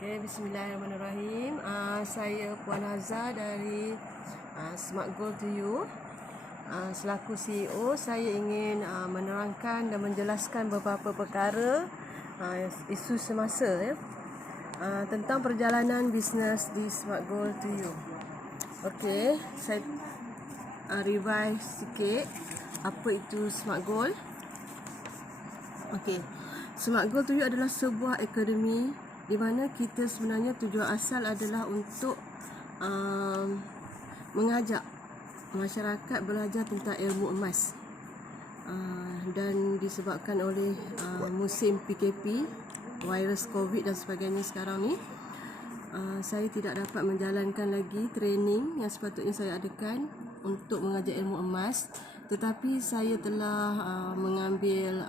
Okay, bismillahirrahmanirrahim. Saya Puan Hazar dari Smart Goal to You. Selaku CEO, saya ingin menerangkan dan menjelaskan beberapa perkara isu semasa tentang perjalanan bisnes di Smart Goal to You. Okay, saya revise sikit apa itu Smart Goal. Okay, Smart Goal to You adalah sebuah akademi di mana kita sebenarnya tujuan asal adalah untuk mengajak masyarakat belajar tentang ilmu emas, dan disebabkan oleh musim PKP, virus COVID dan sebagainya sekarang ni, saya tidak dapat menjalankan lagi training yang sepatutnya saya adakan untuk mengajar ilmu emas, tetapi saya telah mengambil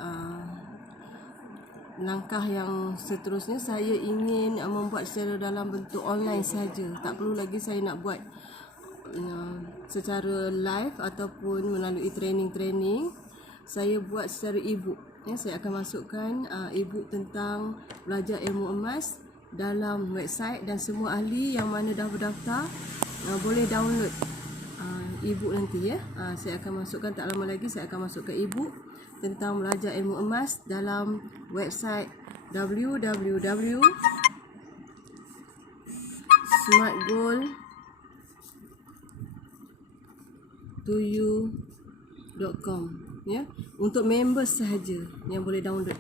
langkah yang seterusnya. Saya ingin membuat secara dalam bentuk online saja. Tak perlu lagi saya nak buat secara live ataupun melalui training-training. Saya buat secara e-book. Saya akan masukkan e-book tentang belajar ilmu emas dalam website, dan semua ahli yang mana dah berdaftar boleh download e-book nanti. Saya akan masukkan, tak lama lagi saya akan masukkan e-book tentang belajar ilmu emas dalam website www.smartgoal2you.com, untuk members sahaja yang boleh download.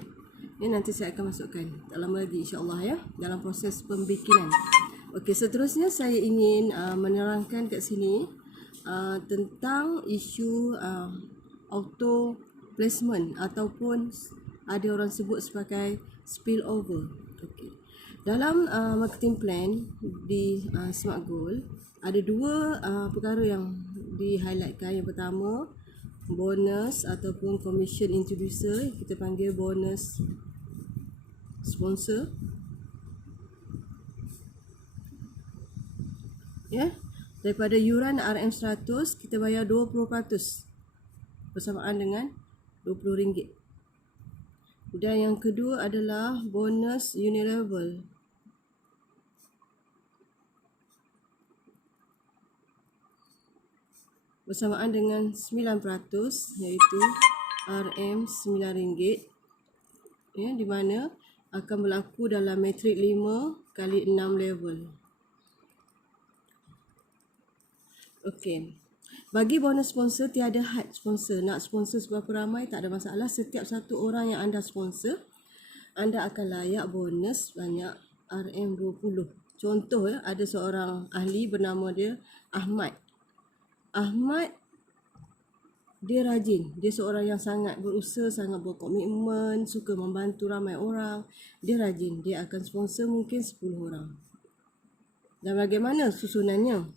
Nanti saya akan masukkan tak lama lagi, insya-Allah, dalam proses pembikinan. Okey, seterusnya saya ingin menerangkan kat sini tentang isu auto placement ataupun ada orang sebut sebagai spillover. Okey. Dalam marketing plan di Smart Goal ada dua perkara yang di-highlightkan. Yang pertama, bonus ataupun commission introducer, kita panggil bonus sponsor. Daripada yuran RM100 kita bayar 20% bersamaan dengan RM20. Dan yang kedua adalah bonus unilevel. Bersamaan dengan 9%, iaitu RM9, di mana akan berlaku dalam metrik 5x6 level. Okey. Bagi bonus sponsor, tiada had sponsor. Nak sponsor seberapa ramai tak ada masalah. Setiap satu orang yang anda sponsor, anda akan layak bonus banyak RM20. Contoh, ada seorang ahli bernama dia Ahmad. Ahmad, dia rajin. Dia seorang yang sangat berusaha, sangat berkomitmen, suka membantu ramai orang. Dia rajin. Dia akan sponsor mungkin 10 orang. Dan bagaimana susunannya?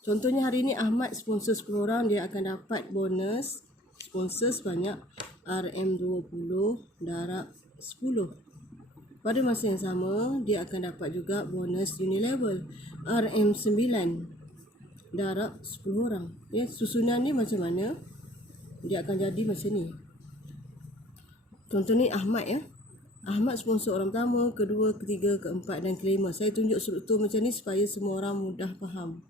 Contohnya hari ini Ahmad sponsor 10 orang, dia akan dapat bonus sponsor sebanyak RM20 darab 10. Pada masa yang sama, dia akan dapat juga bonus unilevel RM9 darab 10 orang. Susunan ni macam mana? Dia akan jadi macam ni. Contoh ni Ahmad, Ahmad sponsor orang pertama, kedua, ketiga, keempat dan kelima. Saya tunjuk struktur macam ni supaya semua orang mudah faham.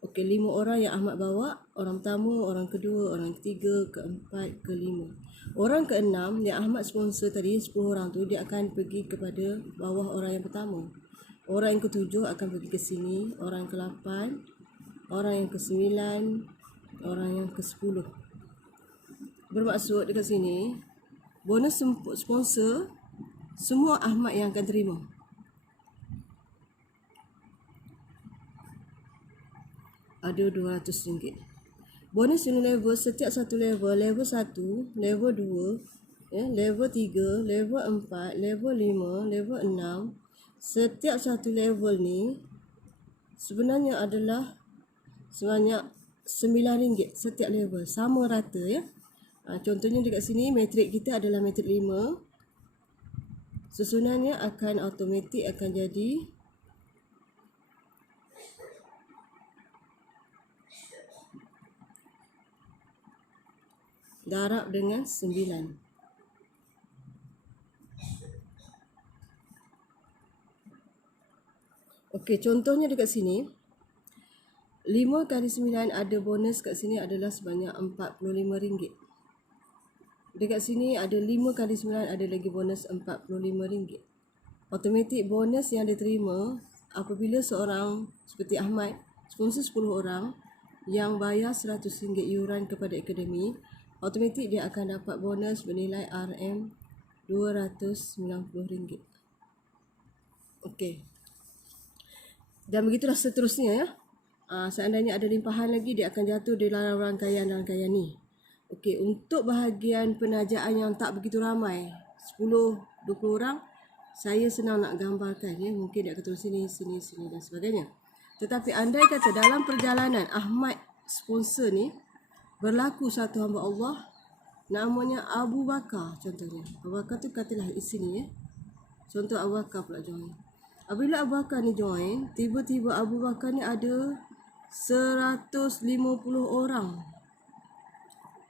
Okey, 5 orang yang Ahmad bawa, orang pertama, orang kedua, orang ketiga, keempat, kelima. Orang keenam yang Ahmad sponsor tadi, 10 orang tu, dia akan pergi kepada bawah orang yang pertama. Orang yang ketujuh akan pergi ke sini, orang yang ke-8, orang yang ke-9, orang yang ke-10. Bermaksud dekat sini, bonus sponsor semua Ahmad yang akan terima. Ada RM200. Bonus unilevel, setiap satu level, level 1, level 2, level 3, level 4, level 5, level 6. Setiap satu level ni sebenarnya adalah sebanyak RM9 setiap level, sama rata. Contohnya dekat sini metrik kita adalah metrik 5. Susunannya akan automatik akan jadi darab dengan 9. Okey, contohnya dekat sini 5 kali 9 ada bonus kat sini adalah sebanyak RM45. Dekat sini ada 5 kali 9 ada lagi bonus RM45. Automatik bonus yang diterima apabila seorang seperti Ahmad sponsor 10 orang yang bayar RM100 iuran kepada akademi, automatik dia akan dapat bonus bernilai RM290. Okey. Dan begitulah seterusnya ya. Seandainya ada limpahan lagi, dia akan jatuh di dalam rangkaian ni. Okey, untuk bahagian penajaan yang tak begitu ramai, 10-20 orang, saya senang nak gambarkan ya. Mungkin dia akan turun sini dan sebagainya. Tetapi andai kata dalam perjalanan Ahmad sponsor ni berlaku satu hamba Allah namanya Abu Bakar contohnya. Abu Bakar tu katalah di sini ya. Contoh Abu Bakar pula join. Apabila Abu Bakar ni join, tiba-tiba Abu Bakar ni ada 150 orang.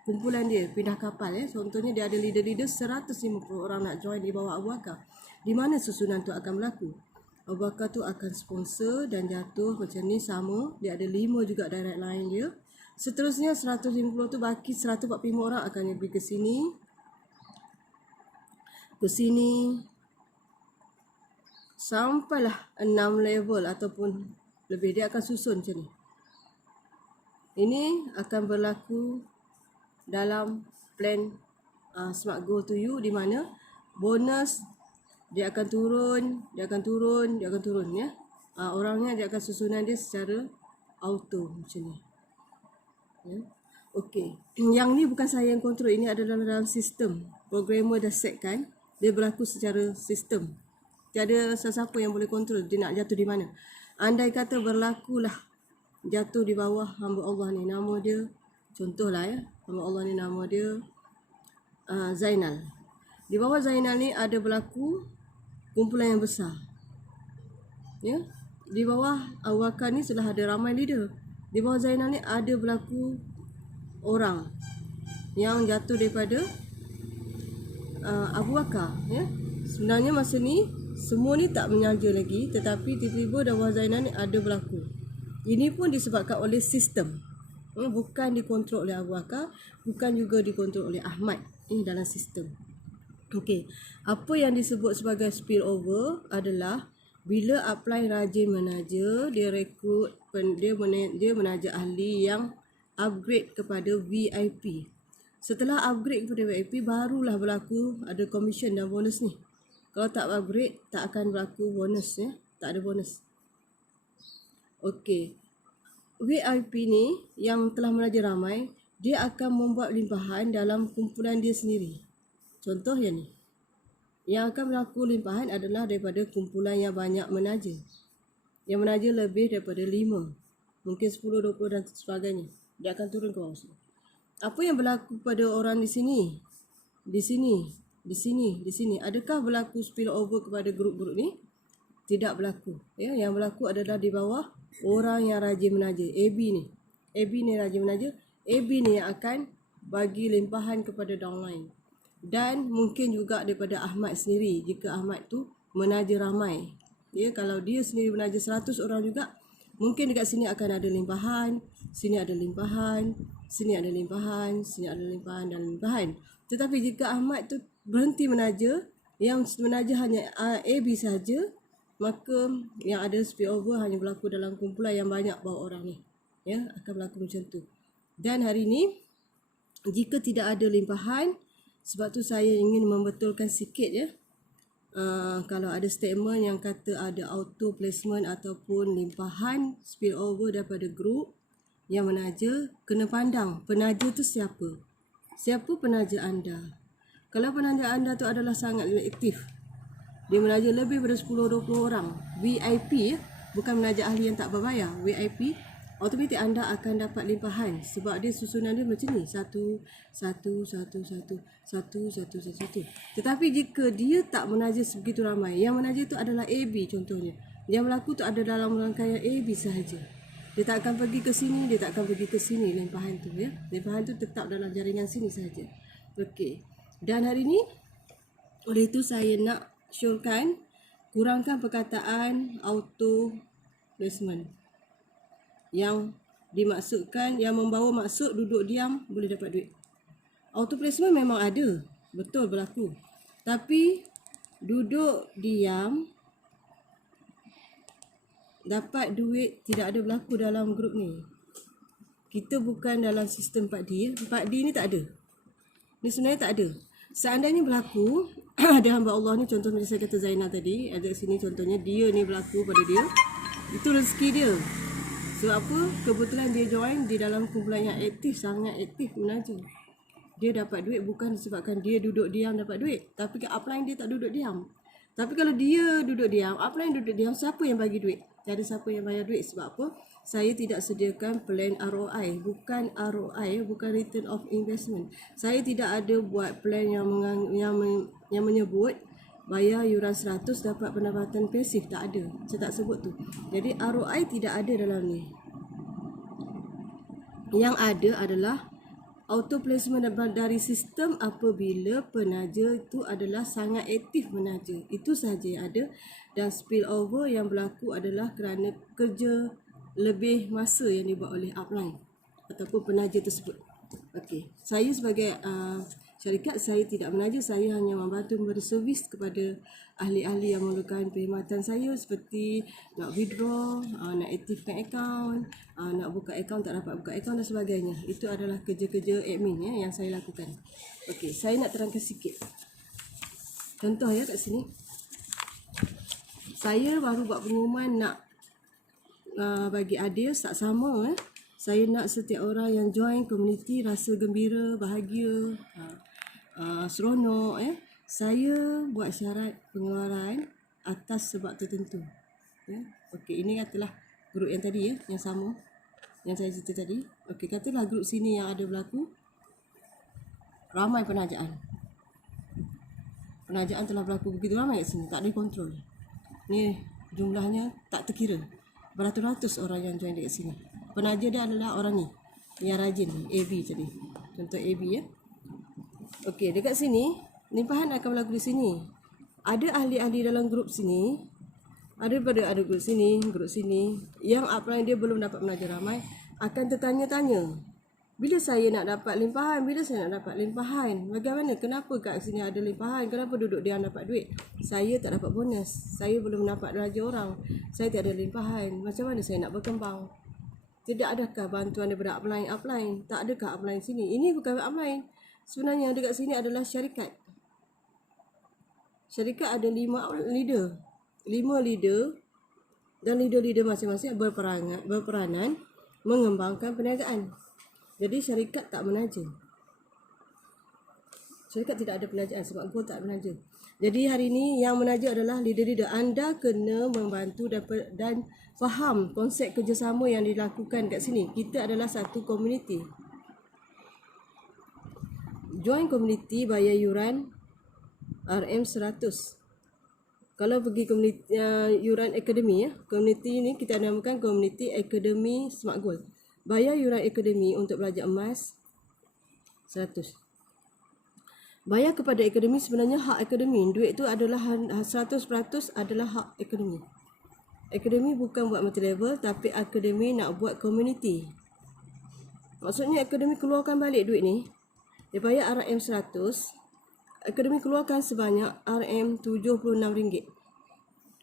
Kumpulan dia pindah kapal ya. Contohnya dia ada leader-leader 150 orang nak join di bawah Abu Bakar. Di mana susunan tu akan berlaku? Abu Bakar tu akan sponsor dan jatuh macam ni sama. Dia ada 5 juga direct line dia. Seterusnya 150 tu baki 145 orang akan pergi ke sini sampailah 6 level ataupun lebih. Dia akan susun macam ni. Ini akan berlaku dalam plan Smart Go to You di mana bonus dia akan turun ya. Orangnya dia akan susunan dia secara auto macam ni. Ya. Okey. Yang ni bukan saya yang kontrol, ini adalah dalam sistem. Programmer dah setkan, dia berlaku secara sistem. Tiada sesiapa yang boleh kontrol dia nak jatuh di mana. Andai kata berlakulah jatuh di bawah hamba Allah ni, nama dia contohlah ya, hamba Allah ni nama dia Zainal. Di bawah Zainal ni ada berlaku kumpulan yang besar. Ya. Di bawah Abu Bakar ni sudah ada ramai leader. Di bawah Zainal ni ada berlaku orang yang jatuh daripada Abu Bakar ya. Sebenarnya masa ni semua ni tak menyaja lagi, tetapi tiba-tiba dalam Zainal ni ada berlaku. Ini pun disebabkan oleh sistem. Bukan dikontrol oleh Abu Bakar, bukan juga dikontrol oleh Ahmad. Ini dalam sistem. Okey, apa yang disebut sebagai spillover adalah bila upline rajin menaja, dia rekrut, dia menaja ahli yang upgrade kepada VIP. Setelah upgrade kepada VIP, barulah berlaku ada commission dan bonus ni. Kalau tak upgrade, tak akan berlaku bonus ya. Tak ada bonus. Okey. VIP ni yang telah menaja ramai, dia akan membuat limpahan dalam kumpulan dia sendiri. Contoh yang ni. Yang akan berlaku limpahan adalah daripada kumpulan yang banyak menaja. Yang menaja lebih daripada 5. Mungkin 10, 20 dan sebagainya. Dia akan turun ke bawah sini. Apa yang berlaku pada orang di sini? Di sini. Adakah berlaku spillover kepada grup-grup ni? Tidak berlaku. Ya, yang berlaku adalah di bawah orang yang rajin menaja. AB ni rajin menaja. AB ni yang akan bagi limpahan kepada downline. Dan mungkin juga daripada Ahmad sendiri jika Ahmad tu menaja ramai. Ya, kalau dia sendiri menaja 100 orang juga, mungkin dekat sini akan ada limpahan, sini ada limpahan, sini ada limpahan, sini ada limpahan dan limpahan. Tetapi jika Ahmad tu berhenti menaja, yang menaja hanya AB saja, maka yang ada spillover hanya berlaku dalam kumpulan yang banyak bawa orang ni. Ya, akan berlaku macam tu. Dan hari ni jika tidak ada limpahan, sebab tu saya ingin membetulkan sikit ya. Kalau ada statement yang kata ada auto placement ataupun limpahan spillover daripada grup yang menaja, kena pandang penaja tu siapa. Siapa penaja anda? Kalau penaja anda tu adalah sangat aktif, dia menaja lebih daripada 10-20 orang, VIP ya, bukan menaja ahli yang tak berbayar, VIP, automatik anda akan dapat limpahan sebab dia susunan dia macam ni, satu. Tetapi jika dia tak menaja sebegitu ramai, yang menaja tu adalah AB contohnya, yang berlaku tu ada dalam rangkaian AB sahaja, dia tak akan pergi ke sini, dia tak akan pergi ke sini limpahan tu ya. Limpahan tu tetap dalam jaringan sini sahaja. Okey. Dan hari ni oleh itu saya nak syorkan kurangkan perkataan auto placement. Yang dimaksudkan, yang membawa maksud duduk diam boleh dapat duit. Auto placement memang ada, betul berlaku. Tapi duduk diam dapat duit tidak ada berlaku dalam grup ni. Kita bukan dalam sistem 4D. 4D ni tak ada. Ni sebenarnya tak ada. Seandainya berlaku, ada hamba Allah ni, contoh macam saya kata Zainal tadi, ada sini contohnya, dia ni berlaku pada dia, itu rezeki dia. Sebab apa? Kebetulan dia join di dalam kumpulan yang aktif, sangat aktif menaja. Dia dapat duit bukan disebabkan dia duduk diam dapat duit, tapi ke upline dia tak duduk diam. Tapi kalau dia duduk diam, upline duduk diam, siapa yang bagi duit? Tiada siapa yang bayar duit. Sebab apa? Saya tidak sediakan plan ROI, bukan ROI, bukan return of investment. Saya tidak ada buat plan yang menyebut bayar yuran 100 dapat pendapatan pasif, tak ada. Saya tak sebut tu. Jadi ROI tidak ada dalam ni. Yang ada adalah auto placement dari sistem apabila penaja itu adalah sangat aktif menaja. Itu sahaja yang ada. Dan spillover yang berlaku adalah kerana kerja lebih masa yang dibuat oleh upline ataupun penaja tersebut. Okey, saya sebagai syarikat, saya tidak menaja, saya hanya membantu memberi servis kepada ahli-ahli yang memerlukan perkhidmatan saya, seperti nak withdraw, nak aktifkan akaun, nak buka akaun tak dapat buka akaun dan sebagainya. Itu adalah kerja-kerja admin ya yang saya lakukan. Okey, saya nak terangkan sikit contoh ya kat sini. Saya baru buat pengumuman nak bagi adil tak sama. Saya nak setiap orang yang join komuniti rasa gembira, bahagia, seronok. Saya buat syarat pengeluaran atas sebab tertentu. Okey, ini katalah grup yang tadi yang sama yang saya cerita tadi. Okey, katalah grup sini yang ada berlaku ramai penajaan. Penajaan telah berlaku begitu ramai kat sini, tak ada kontrol. Ni jumlahnya tak terkira. Beratus-ratus orang yang join dekat sini. Penaja dia adalah orang ni yang rajin, AB tadi. Contoh AB ya. Okey, dekat sini limpahan akan berlaku di sini. Ada ahli-ahli dalam grup sini. Ada grup sini yang upline dia belum dapat penaja ramai akan tertanya-tanya. Bila saya nak dapat limpahan? Bila saya nak dapat limpahan? Bagaimana? Kenapa kat sini ada limpahan? Kenapa duduk dia dapat duit? Saya tak dapat bonus. Saya belum dapat raja orang. Saya tak ada limpahan. Macam mana saya nak berkembang? Tidak adakah bantuan daripada upline? Tak adakah upline sini? Ini bukan upline. Sebenarnya dekat sini adalah syarikat. Syarikat ada 5 leader. 5 leader dan leader-leader masing-masing berperanan mengembangkan perniagaan. Jadi syarikat tak menaja. Syarikat tidak ada penajaan sebab goal tak menaja. Jadi hari ini yang menaja adalah leader-leader. Anda kena membantu dan faham konsep kerjasama yang dilakukan kat sini. Kita adalah satu komuniti. Join komuniti bayar yuran RM100. Kalau pergi komuniti yuran akademi komuniti ini kita namakan komuniti akademi Smart Gold. Bayar yuran akademi untuk belajar emas 100. Bayar kepada akademi sebenarnya hak akademi. Duit itu adalah 100% adalah hak akademi. Akademi bukan buat multi level, tapi akademi nak buat komuniti. Maksudnya akademi keluarkan balik duit ni. Dia bayar RM100. Akademi keluarkan sebanyak RM76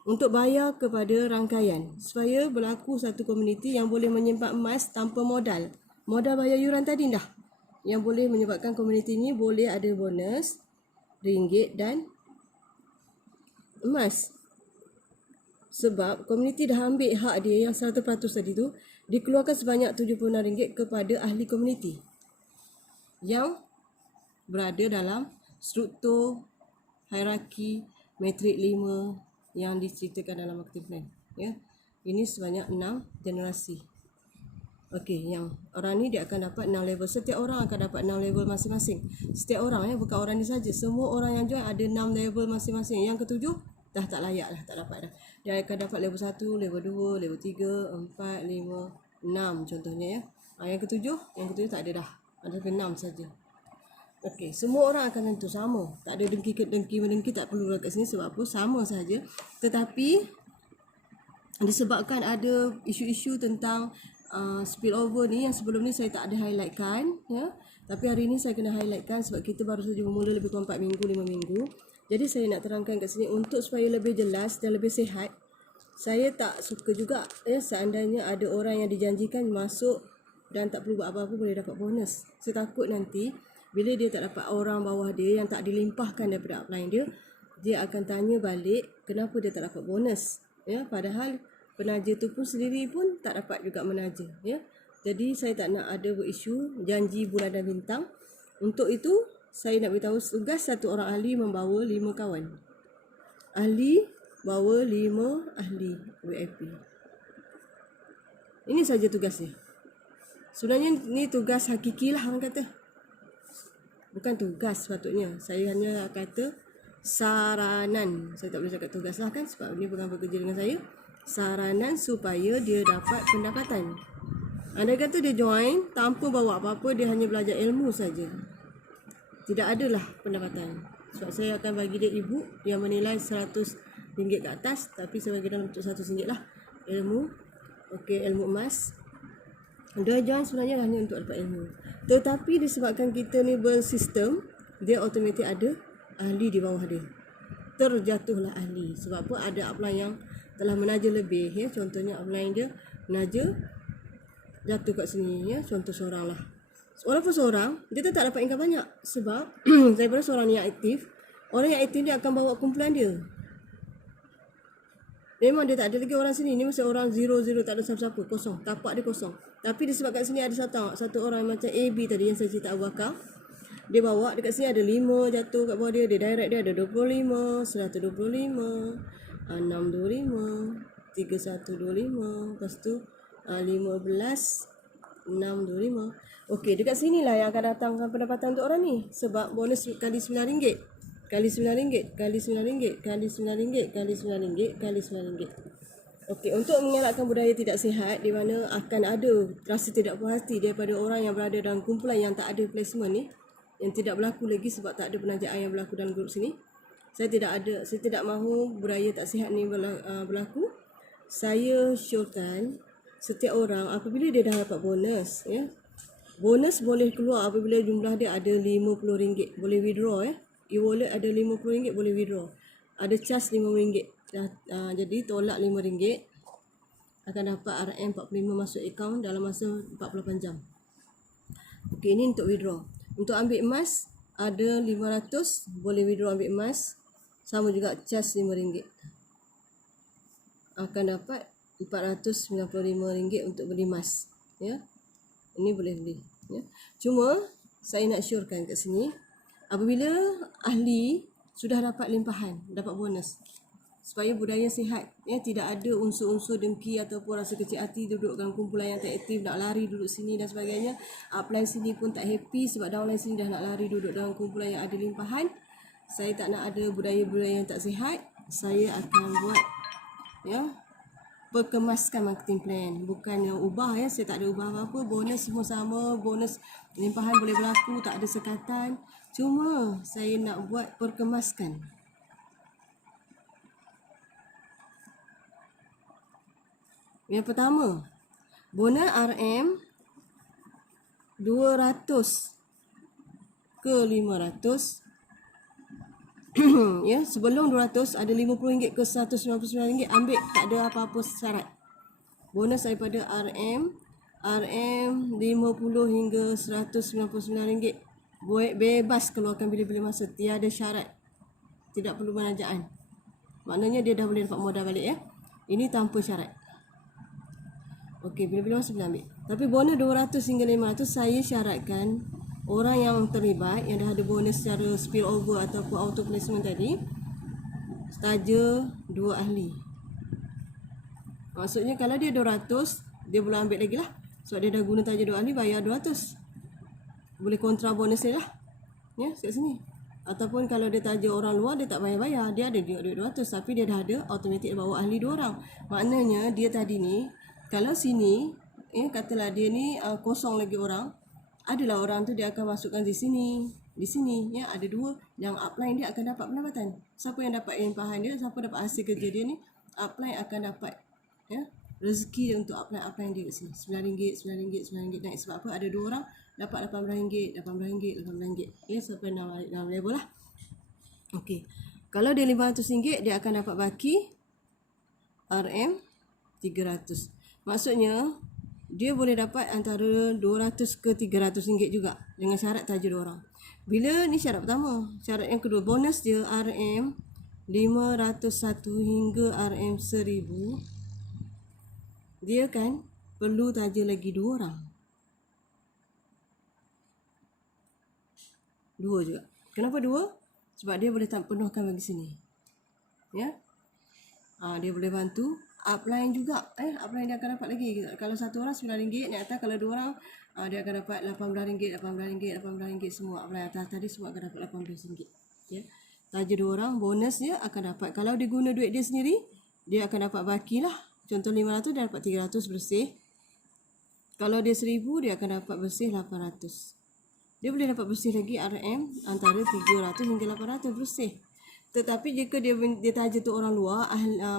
untuk bayar kepada rangkaian supaya berlaku satu komuniti yang boleh menyimpan emas tanpa modal. Modal bayar yuran tadi dah. Yang boleh menyebabkan komuniti ni boleh ada bonus ringgit dan emas. Sebab komuniti dah ambil hak dia yang 100% tadi tu, dikeluarkan sebanyak RM76 kepada ahli komuniti yang berada dalam struktur hierarki matrik 5 yang diceritakan dalam marketing plan. Ya. Ini sebanyak 6 generasi. Okey, yang orang ni dia akan dapat 6 level. Setiap orang akan dapat 6 level masing-masing. Setiap orang bukan orang ni saja. Semua orang yang join ada 6 level masing-masing. Yang ketujuh dah tak layak dah, tak dapat dah. Dia akan dapat level 1, level 2, level 3, 4, 5, 6 contohnya ya. Yang ketujuh tak ada dah. Ada 6 saja. Okey, semua orang akan tentu sama. Tak ada dengki-dengki tak perlu kat sini sebab apa? Sama saja. Tetapi disebabkan ada isu-isu tentang spillover ni yang sebelum ni saya tak ada highlightkan, ya. Tapi hari ni saya kena highlightkan sebab kita baru saja bermula lebih kurang 4 minggu, 5 minggu. Jadi saya nak terangkan kat sini untuk supaya lebih jelas dan lebih sihat. Saya tak suka juga seandainya ada orang yang dijanjikan masuk dan tak perlu buat apa-apa boleh dapat bonus. Saya takut nanti bila dia tak dapat orang bawah dia yang tak dilimpahkan daripada upline dia, dia akan tanya balik kenapa dia tak dapat bonus. Padahal penaja tu pun sendiri pun tak dapat juga menaja. Jadi saya tak nak ada berisu janji bulan dan bintang. Untuk itu saya nak beritahu tugas satu orang ahli membawa 5 kawan. Ahli bawa 5 ahli VIP. Ini saja tugasnya. Sebenarnya ni tugas hakiki lah orang kata. Bukan tugas sepatutnya. Saya hanya kata saranan. Saya tak boleh cakap tugas lah kan sebab ni bukan bekerja dengan saya. Saranan supaya dia dapat pendapatan. Andai kata dia join tanpa bawa apa-apa, dia hanya belajar ilmu saja. Tidak adalah pendapatan. Sebab saya akan bagi dia ibu yang menilai RM100 ke atas, tapi saya bagi dalam untuk RM100 lah. Ilmu. Okey, ilmu emas. Dia join sebenarnya hanya untuk dapat ilmu. Tetapi disebabkan kita ni bersistem, dia automatik ada ahli di bawah dia. Terjatuhlah ahli. Sebab apa? Ada upline yang telah menaja lebih. Contohnya upline dia menaja jatuh kat sini. Contoh seorang lah. Walaupun seorang, dia tak dapat income banyak. Sebab daripada seorang yang aktif, orang yang aktif dia akan bawa kumpulan dia. Memang dia tak ada lagi orang sini. Ni mesti orang zero, tak ada siapa-siapa. Kosong. Tapak dia kosong. Tapi disebabkan sini ada satu orang macam AB tadi yang saya cerita Abu Bakar. Dia bawa, dekat sini ada 5 jatuh kat bawah dia. Dia direct dia ada 25, 125, 625, 3125. Lepas tu 15, 625. Okey, dekat sini lah yang akan datangkan pendapatan untuk orang ni. Sebab bonus kali RM9, kali RM9, kali RM9, kali RM9, kali RM9, kali RM9. Okey, untuk mengelakkan budaya tidak sihat di mana akan ada rasa tidak puas hati daripada orang yang berada dalam kumpulan yang tak ada placement ni, yang tidak berlaku lagi sebab tak ada penajaan yang berlaku dalam grup sini. Saya tidak mahu budaya tak sihat ni berlaku. Saya syorkan setiap orang apabila dia dah dapat bonus, bonus boleh keluar apabila jumlah dia ada RM50. Boleh withdraw e-wallet ada RM50 boleh withdraw. Ada charge RM5. Jadi tolak RM5 akan dapat RM45 masuk akaun dalam masa 48 jam. Okey, ini untuk withdraw. Untuk ambil emas ada 500 boleh withdraw ambil emas. Sama juga charge RM5. Akan dapat RM495 untuk beli emas. Ini boleh beli. Cuma saya nak syorkan kat sini apabila ahli sudah dapat limpahan, dapat bonus, supaya budaya sihat, tidak ada unsur-unsur dengki ataupun rasa kecil hati duduk dalam kumpulan yang tak aktif, nak lari duduk sini dan sebagainya. Upline sini pun tak happy sebab downline sini dah nak lari duduk dalam kumpulan yang ada limpahan. Saya tak nak ada budaya-budaya yang tak sihat. Saya akan buat perkemaskan marketing plan. Bukan yang ubah saya tak ada ubah apa-apa. Bonus semua sama, bonus limpahan boleh berlaku, tak ada sekatan. Cuma saya nak buat perkemaskan. Yang pertama, bonus RM 200 ke 500. Sebelum 200 ada RM50 ke RM199, ambil, tak ada apa-apa syarat. Bonus daripada RM 50 hingga RM199. Bebas keluarkan bila-bila masa, tiada syarat. Tidak perlu penajaan. Maknanya dia dah boleh dapat modal balik Ini tanpa syarat. Okey, bila-bila masa boleh ambil. Tapi bonus 200 hingga 500 saya syaratkan orang yang terlibat, yang dah ada bonus secara spillover ataupun auto placement tadi, saja 2 ahli. Maksudnya kalau dia 200, dia boleh ambil lagi lah. Sebab dia dah guna taja 2 ahli, bayar 200. Boleh kontra bonus dia lah. Kat sini. Ataupun kalau dia taja orang luar, dia tak bayar-bayar. Dia ada duit 200, tapi dia dah ada automatik bawa ahli 2 orang. Maknanya dia tadi ni, kalau sini, katalah dia ni kosong lagi orang, adalah orang tu dia akan masukkan di sini, ada 2 yang upline dia akan dapat pendapatan. Siapa yang dapat limpahan dia, siapa dapat hasil kerja dia ni, upline akan dapat Ya. Rezeki dia untuk upline dia kat sini. RM9, RM9, RM9 naik. Sebab apa? Ada 2 orang dapat RM18, RM18, RM18. Ya, sampai 6 level lah. Okey. Kalau dia RM500, dia akan dapat baki RM300. Maksudnya dia boleh dapat antara RM200 ke RM300 juga dengan syarat taja 2 orang. Bila ni syarat pertama. Syarat yang kedua, bonus dia RM501 hingga RM1000. Dia kan perlu taja lagi 2 orang. 2 juga. Kenapa 2? Sebab dia boleh tak penuhkan bagi sini. Ya. Dia boleh bantu upline juga. Upline dia akan dapat lagi. Kalau satu orang RM9, naik atas. Kalau 2 orang dia akan dapat RM18, RM18 semua. Upline atas tadi semua akan dapat RM18. Ya. Taja 2 orang, bonus dia akan dapat. Kalau dia guna duit dia sendiri, dia akan dapat baki lah. Contoh 500 dia dapat 300 bersih. Kalau dia 1000 dia akan dapat bersih 800. Dia boleh dapat bersih lagi RM antara 300 hingga 800 bersih. Tetapi jika dia taja tu orang luar,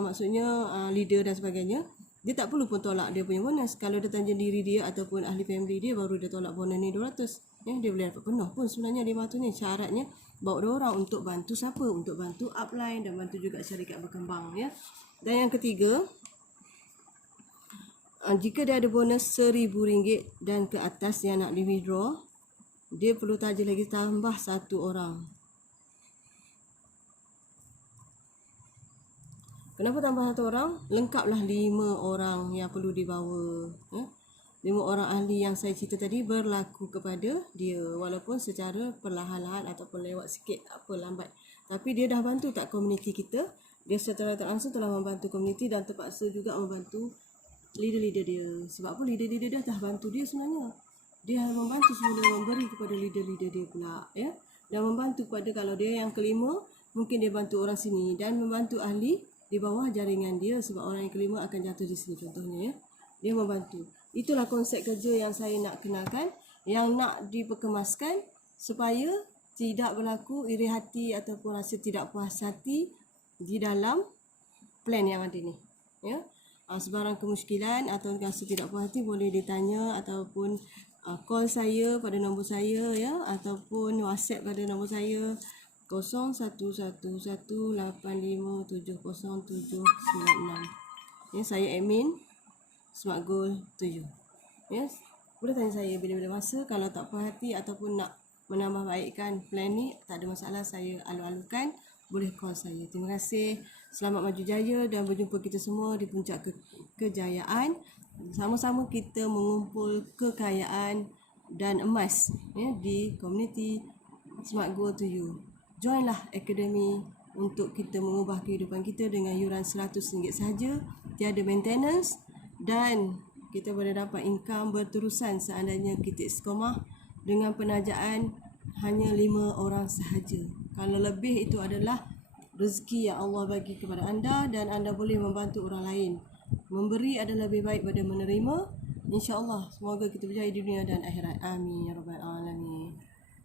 maksudnya leader dan sebagainya, dia tak perlu pun tolak dia punya bonus. Kalau dia taja diri dia ataupun ahli family dia, baru dia tolak bonus ni 200. Ya, dia boleh dapat penuh pun sebenarnya 500 ni. Syaratnya bawa 2 orang untuk bantu siapa? Untuk bantu upline dan bantu juga syarikat berkembang. Ya. Dan yang ketiga, jika dia ada bonus RM1000 dan ke atas yang nak di withdraw, dia perlu taja lagi tambah 1 orang. Kenapa tambah 1 orang? Lengkaplah 5 orang yang perlu dibawa. 5 orang ahli yang saya cerita tadi berlaku kepada dia. Walaupun secara perlahan-lahan ataupun lewat sikit, apa lambat. Tapi dia dah bantu tak komuniti kita. Dia secara tak langsung telah membantu komuniti dan terpaksa juga membantu leader-leader dia. Sebab apa? Leader-leader dia dah bantu dia sebenarnya. Dia membantu semula memberi kepada leader-leader dia pula. Ya? Dan membantu kepada, kalau dia yang kelima, mungkin dia bantu orang sini. Dan membantu ahli di bawah jaringan dia. Sebab orang yang kelima akan jatuh di sini contohnya. Ya? Dia membantu. Itulah konsep kerja yang saya nak kenalkan. Yang nak diperkemaskan supaya tidak berlaku iri hati ataupun rasa tidak puas hati di dalam plan yang ada ni. Ya? Sebarang kemusykilan atau rasa tidak puas hati boleh ditanya ataupun call saya pada nombor saya, ya, ataupun WhatsApp pada nombor saya 0111857076. Ya, saya admin Smart Goal 7. Ya, boleh tanya saya bila-bila masa. Kalau tak puas hati ataupun nak menambah baikkan plan ni, tak ada masalah, saya alu-alukan, boleh call saya. Terima kasih. Selamat maju jaya dan berjumpa kita semua di puncak kejayaan. Sama-sama kita mengumpul kekayaan dan emas, ya, di komuniti Smart Goal to You. Joinlah akademi untuk kita mengubah kehidupan kita dengan yuran RM100 sahaja, tiada maintenance, dan kita boleh dapat income berterusan seandainya kita istiqamah dengan penajaan hanya 5 orang sahaja. Kalau lebih, itu adalah rezeki yang Allah bagi kepada anda dan anda boleh membantu orang lain. Memberi adalah lebih baik daripada menerima. InsyaAllah semoga kita berjaya di dunia dan akhirat. Amin ya rabbal alamin.